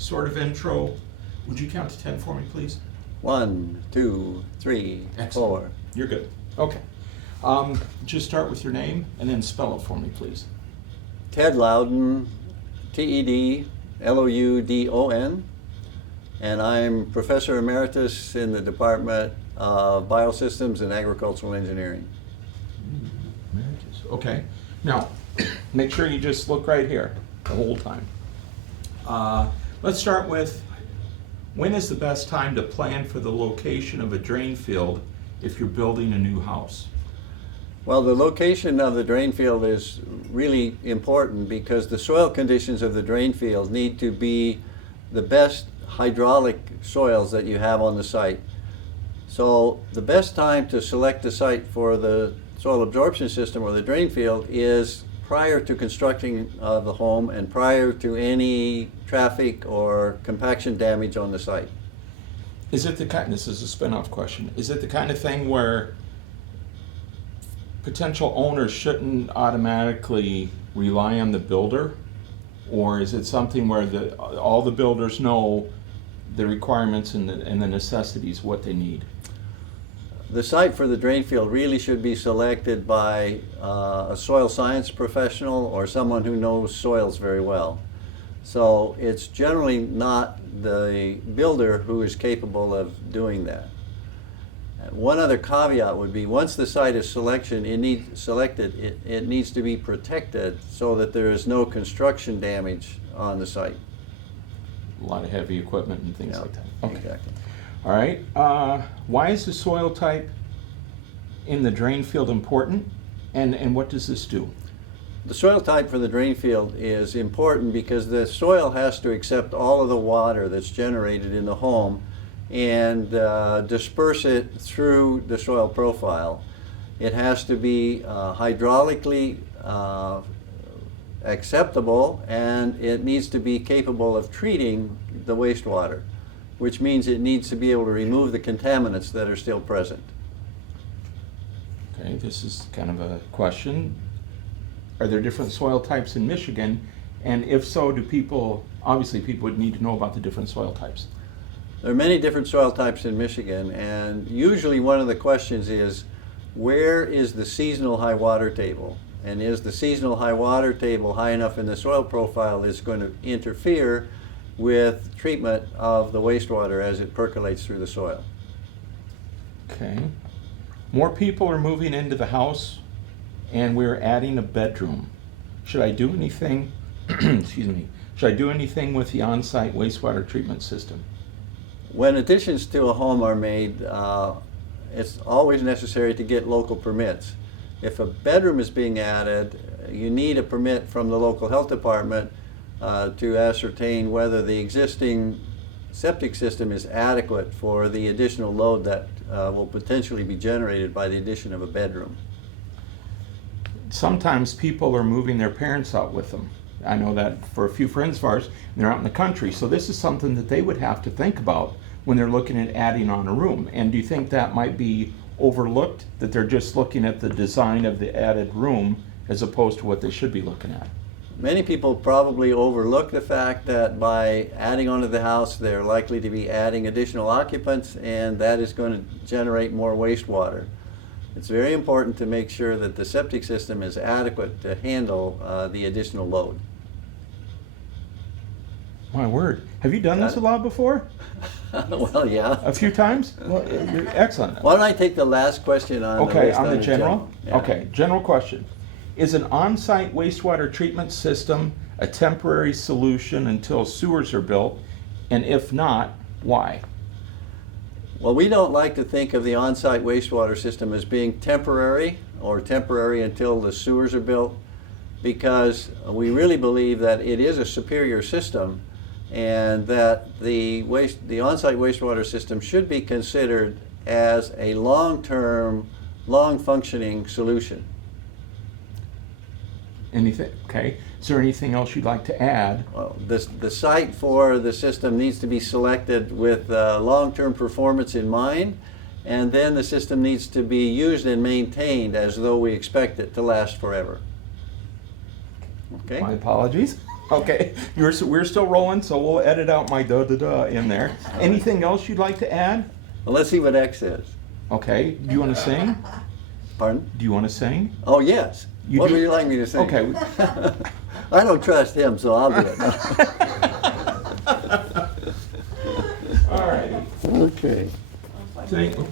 sort of intro. Would you count to 10 for me, please? 1, 2, 3, Excellent. 4. You're good. Okay. Just start with your name and then spell it for me, please. Ted Loudon, Tedloudon, and I'm Professor Emeritus in the Department of Biosystems and Agricultural Engineering. Emeritus. Okay. Now, make sure you just look right here the whole time. Let's start with, when is the best time to plan for the location of a drain field if you're building a new house? Well, the location of the drain field is really important because the soil conditions of the drain field need to be the best hydraulic soils that you have on the site. So the best time to select the site for the soil absorption system or the drain field is prior to constructing the home and prior to any traffic or compaction damage on the site. Is it the kind, this is a spin-off question, is it the kind of thing where potential owners shouldn't automatically rely on the builder? Or is it something where all the builders know the requirements and the necessities, what they need? The site for the drain field really should be selected by a soil science professional or someone who knows soils very well. So it's generally not the builder who is capable of doing that. One other caveat would be, once the site is selected, it needs to be protected so that there is no construction damage on the site. A lot of heavy equipment and things like that. Okay. Exactly. All right. Why is the soil type in the drain field important, and what does this do? The soil type for the drain field is important because the soil has to accept all of the water that's generated in the home and disperse it through the soil profile. It has to be hydraulically acceptable, and it needs to be capable of treating the wastewater, which means it needs to be able to remove the contaminants that are still present. Okay, this is kind of a question. Are there different soil types in Michigan? And if so, obviously people would need to know about the different soil types. There are many different soil types in Michigan, and usually one of the questions is, where is the seasonal high water table? And is the seasonal high water table high enough in the soil profile is going to interfere with treatment of the wastewater as it percolates through the soil? Okay. More people are moving into the house and we're adding a bedroom. Should I do anything, excuse me, should I do anything with the on-site wastewater treatment system? When additions to a home are made, it's always necessary to get local permits. If a bedroom is being added, you need a permit from the local health department to ascertain whether the existing septic system is adequate for the additional load that will potentially be generated by the addition of a bedroom. Sometimes people are moving their parents out with them. I know that for a few friends of ours, and they're out in the country. So this is something that they would have to think about when they're looking at adding on a room. And do you think that might be overlooked, that they're just looking at the design of the added room as opposed to what they should be looking at? Many people probably overlook the fact that by adding onto the house, they're likely to be adding additional occupants, and that is going to generate more wastewater. It's very important to make sure that the septic system is adequate to handle the additional load. My word. Have you done this a lot before? Well, yeah. A few times? Well, you're excellent. Why don't I take the last question on Okay, list on the under general? Yeah. Okay, general question. Is an on-site wastewater treatment system a temporary solution until sewers are built? And if not, why? Well, we don't like to think of the on-site wastewater system as being temporary or temporary until the sewers are built, because we really believe that it is a superior system and that the on-site wastewater system should be considered as a long-term, long-functioning solution. Anything? Okay. Is there anything else you'd like to add? Well, the site for the system needs to be selected with long-term performance in mind, and then the system needs to be used and maintained as though we expect it to last forever. Okay? My apologies. Okay, we're still rolling, so we'll edit out my da-da-da in there. Anything else you'd like to add? Well, let's see what X says. Okay, do you want to sing? Pardon? Do you want to sing? Oh, yes. You What do- would you like me to sing? Okay. I don't trust him, so I'll do it. All right. Okay. Sing.